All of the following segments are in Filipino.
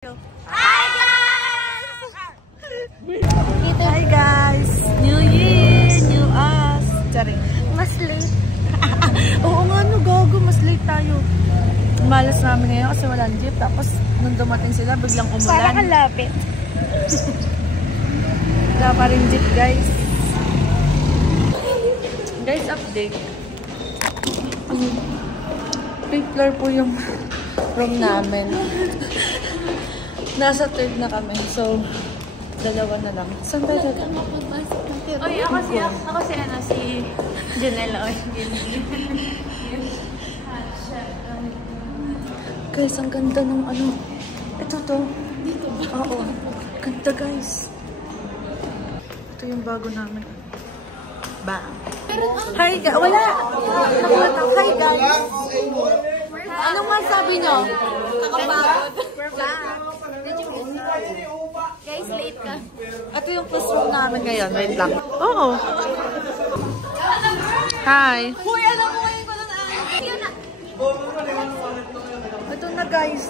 Hi guys! Hi guys! New Year! New us! Sorry. Mas late. Oo nga, no, gago. Mas late tayo. Malas namin ngayon kasi walang jeep. Tapos, nung dumating sila, biglang umulan. Parang kalapit. Wala pa rin jeep, guys. Guys, update. Fifth floor po yung room namin. Nasa third na kami. So, dalawa na lang. Saan tayo dalawa? Oy, ako si Janela. Guys, ang ganda ng ano. Ito to. Dito ba? Oo. Ganda, guys. Ito yung bago namin. Bang. Hi, guys. Wala. Hi, guys. Anong masabi nyo? Nakapagod. We're back. Guys, late ka. Ito yung first room namin ngayon. Wait lang. Oo. Hi. Uy, alam mo ngayon ko lang Ito na, guys.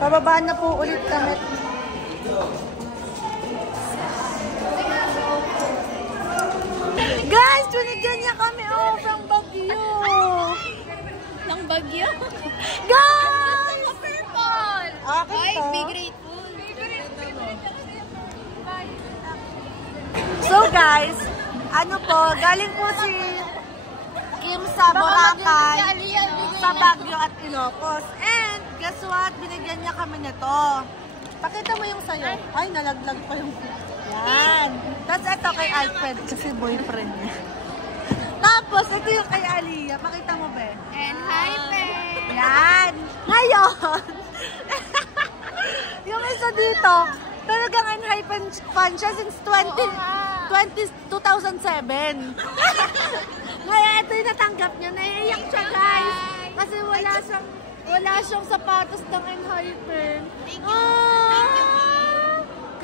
Pababaan na po ulit kami. Guys, tunigyan niya kami from Baguio. ng Baguio. Guys! Purple! Akin Ay, to. be grateful. So guys, ano po, galing po si Kim sa Boracay, sa Baguio at Ilocos. And guess what? Binigyan niya kami nito. Pakita mo yung sayo. Ay, nalaglag pa yung... Yan. Tapos ito kay Alfred kasi boyfriend niya. Tapos ito yung kay Aliyah. Pakita mo ba? And hi, Pen! Yan. Ngayon, yung isa dito, talagang unhypen fan siya since 2007. Kaya ito yung natanggap niya. Naiiyak siya, guys. Kasi wala siyang sapatos ng unhypen. Thank you.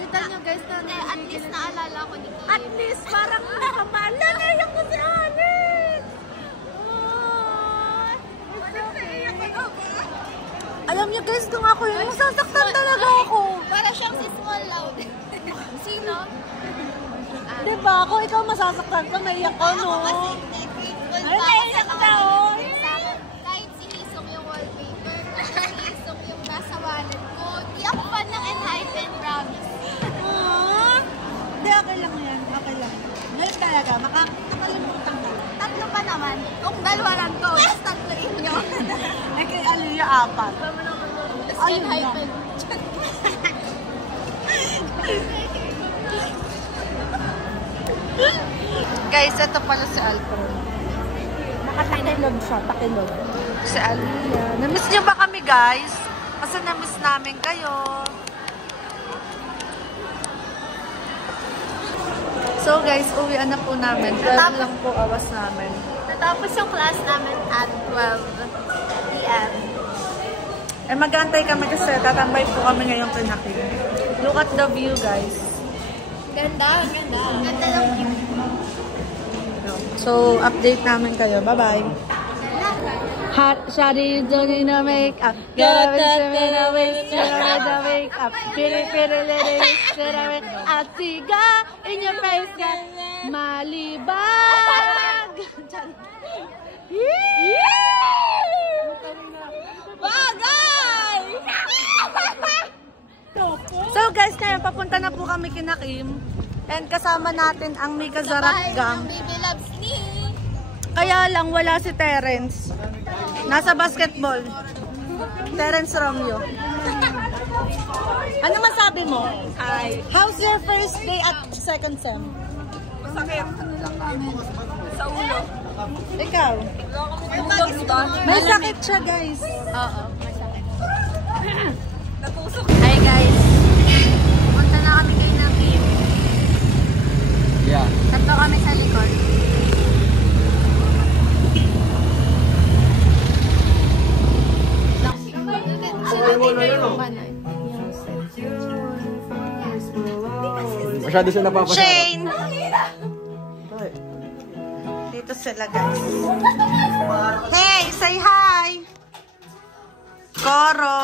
Kita nyo, guys. At least naalala ko ni Kim. At least, parang nakamahal. Naiiyak ko si Alex. Alam niyo, guys, kung ako yun, masasaktan talaga ako. Para siyang si Small Loud. Sino? Diba? Ako, ikaw masasaktan ka, naiyak ko, no? Kasi grateful Ay, pa naiyak ako na, sa oh. mga kahit sinisong yung wallpaper, sinisong yung nasa wallet ko. Di ako fan ng Enhypen, promise. Hindi, okay lang yan. Okay lang. Ngayon talaga, nakalimutan ka. Tatlo pa naman. Kung dalawa lang ko, yes, tatlo inyo. Ay, kay Aliyah, 4. Tapos Ayun Enhypen. Guys, ito pala si Alfred. Nakatakilog siya, takilog. Si Aliyah. Namiss niyo ba kami, guys? Kasi namiss namin kayo. So guys, uwian na po namin. 12 lang po awas namin. Natapos yung class namin at 12 p.m. Eh, mag-aantay kami kasi tatambay po kami ngayong Kinakim. Look at the view, guys. Ganda, ganda. Ganda ng view. So, update namin kayo. Bye-bye. Hot shawty, you don't need no makeup. Got that in a waist, you don't need no makeup. Pretty, pretty ladies, you don't need Atiga in your face, got malibag. Bagay! So guys, ngayon papunta na po kami kina Kim. And kasama natin ang Mika Zarat Gang. Baby loves me. Kaya lang wala si Terence. Nasa basketball. Terence Romeo. Ano masabi mo? Hi. How's your first day at second sem? Masakit. Sa ulo. Ikaw? May sakit siya, guys. Oo, masakit. Natusok. Hi guys. Punta na kami kayo ng Kim. Yeah. Tatlo kami sa likod. Masyado siya napapasarap. Shane! Dito sila, guys. Hey, say hi! Koro!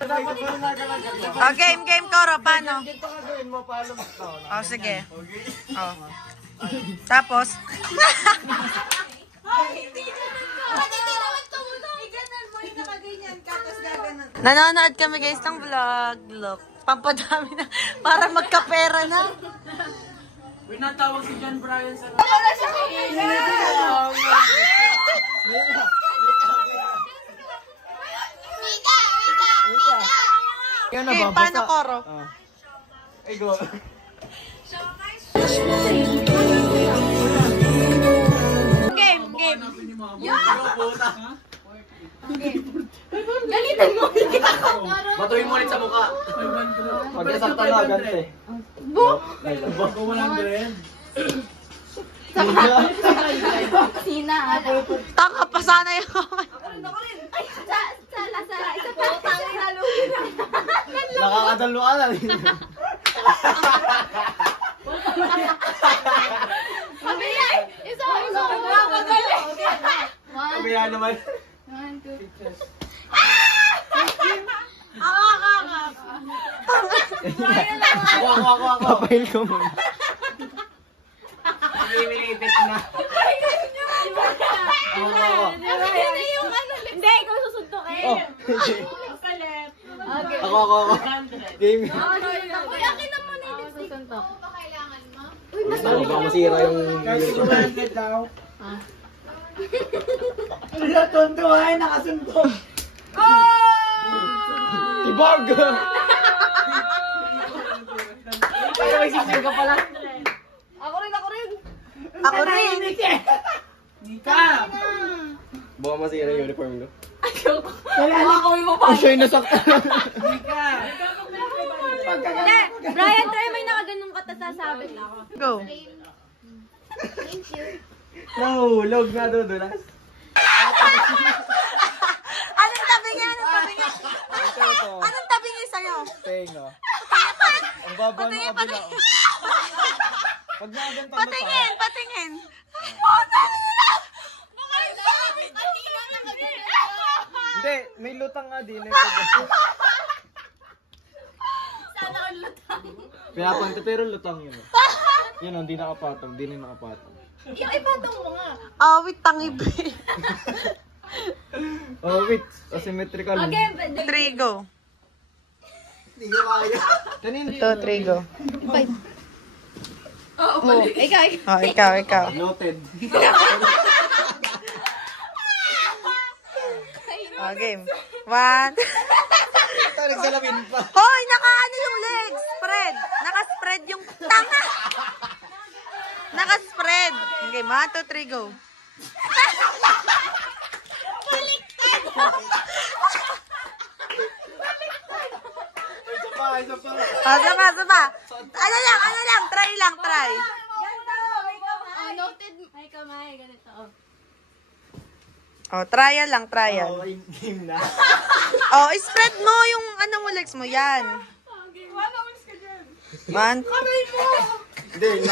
Hello! Oh, game, Koro. Paano? Dito ka gawin mo, paano gusto? Oh, sige. Oh. Tapos? Nanonood kami guys ng vlog. Look. Pampadami na. Para magkapera na. Pinatawag si John Brian sa... Okay, paano, Koro? Ay, go. Game. Galitan mo. Batuhin mo ulit sa mukha. Pag nasaktan na, gante. Bako 100. Sina. Tanga pa sana yun. Isa pa. Nakakadalo ka na rin. Pabili! Isa! Nakakadali! Kabila naman. 1, 2, 3. Ako. Papail ko muna. Nililipit na. Ako. Hindi, ikaw susuntukin. Oh. Okay. Ako. Game. Uy, akin naman na yung susuntok. Ano ba kailangan mo? Uy, mas Ano ba masira yung... Kahit ito blanket daw. Wala tuntuhan, nakasuntok. Tibag! Ay, may sisig ka pala. Ako rin. Ako rin. Nika! Baka masira yung uniform ko. Wala na. Oh, siya yung nasaktan. Nika! Brian, try may nakaganong katasasabi. Go. Thank you. Nahulog na dudulas. Anong tabi niya? Ito. Anong tabi niya sa'yo? Tenga. Ang baba ng kabila. Pag nakagantan mo pa. Patingin. Oh, Hindi, may lutang nga din. Sana ang lutang. Pinapunta pero lutang yun. Yun, hindi nakapatong. Hindi na nakapatong. Yung ipatong mo nga. awit tangibi. Oh, wait. Asymmetrical. Okay, 3, go. Hindi ko kaya. Kanina. 2, 3, go. Oo, ikaw. Oh, ikaw. Noted. Oh, game. 1. Ito, nagsalamin pa. Hoy, nakaano yung legs? Spread. Naka-spread yung tanga. Naka-spread. Okay, 1, 2, 3, go. Isa pa. Saba. Ano lang. Try lang. Oh, noted. Ay, kamay. Ganito. Oh, trial lang. Oh, game na. Oh, spread mo yung mo legs mo. Yan. 1. Hindi,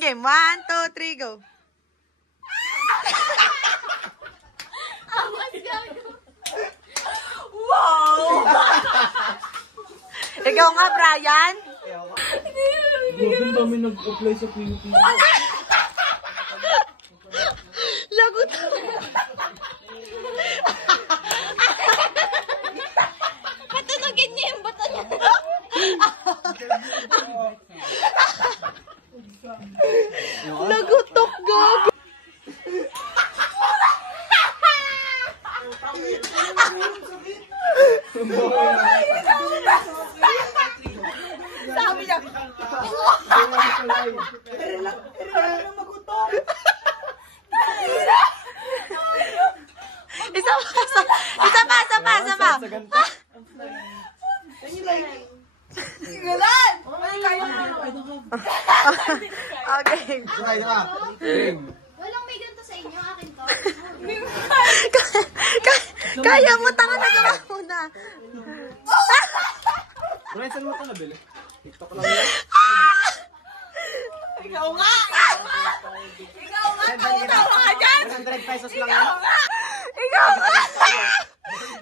Game. 1, 2, 3, go. Wow! Ikaw nga, Brian. Gugin kami nag-apply sa PUP. Lagot. Patunogin niya yung bato niya. Lagutok, gago. Sabi niya. Isa pa. Okay. Walang may ganito sa inyo. Akin to. Kaya mo, tanga na gawa muna. Brian, saan mo ito nabili? TikTok lang yan. Ikaw nga. Tawa ka dyan. 100 pesos lang yan. Ikaw nga.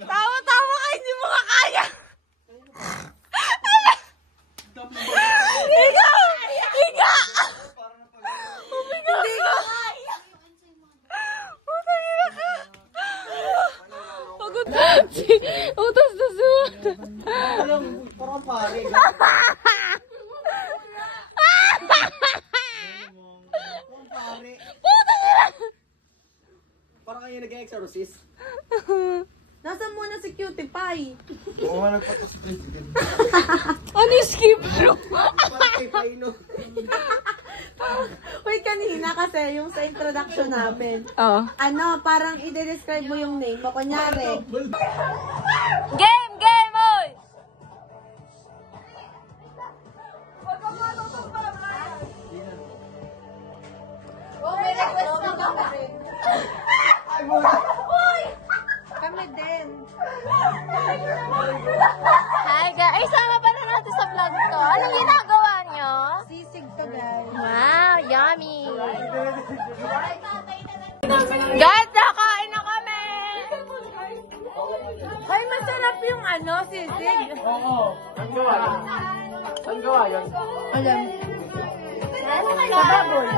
Tawa. Utos na suot. Parang pare. Parang kayo nag-exorcist. Nasaan muna si Cutie Pie? Oo nga, nagpatos si President. Ano yung skip rope? Parang kay Paino. Wait, kanina kasi yung sa introduction namin. Oo. Ano, parang i-describe mo yung name mo. Kunyari, Game! Game, oy! kami din. Hi, guys. Ay, sama pa na natin sa vlog to. Anong ginagawa nyo? Sisig to, guys. Wow, yummy! Guys, nakain na kami! Ay, masarap yung ano, sisig. Oo. Saan gawa yan? Saan gawa yan? Alam. Sa baboy.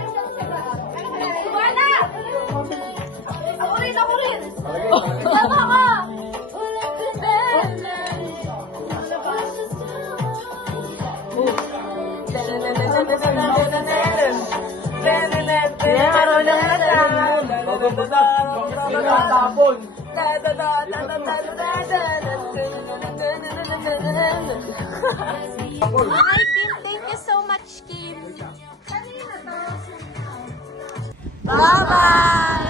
Wala! Ako rin, ako rin! Sama ka! Yeah, marunong na siya. Nagtatapon. Hi, Kim. Thank you so much, Kim. Bye-bye!